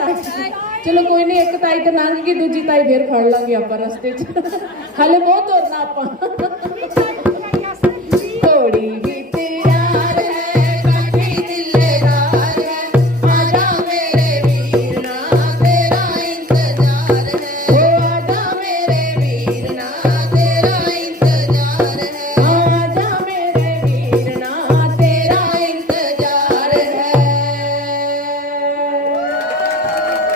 ਲੱਗ ਜਾਏ ਚਲੋ ਕੋਈ ਨਹੀਂ, ਇੱਕ ਤਾਈ ਤੇ ਲੰਘ ਗਈ ਦੂਜੀ ਤਾਈ ਫੇਰ ਫੜ ਲਾਂਗੇ ਆਪਾਂ ਰਸਤੇ 'ਚ। ਹਲੇ ਬਹੁਤ ਤੁਰਨਾ ਆਪਾਂ।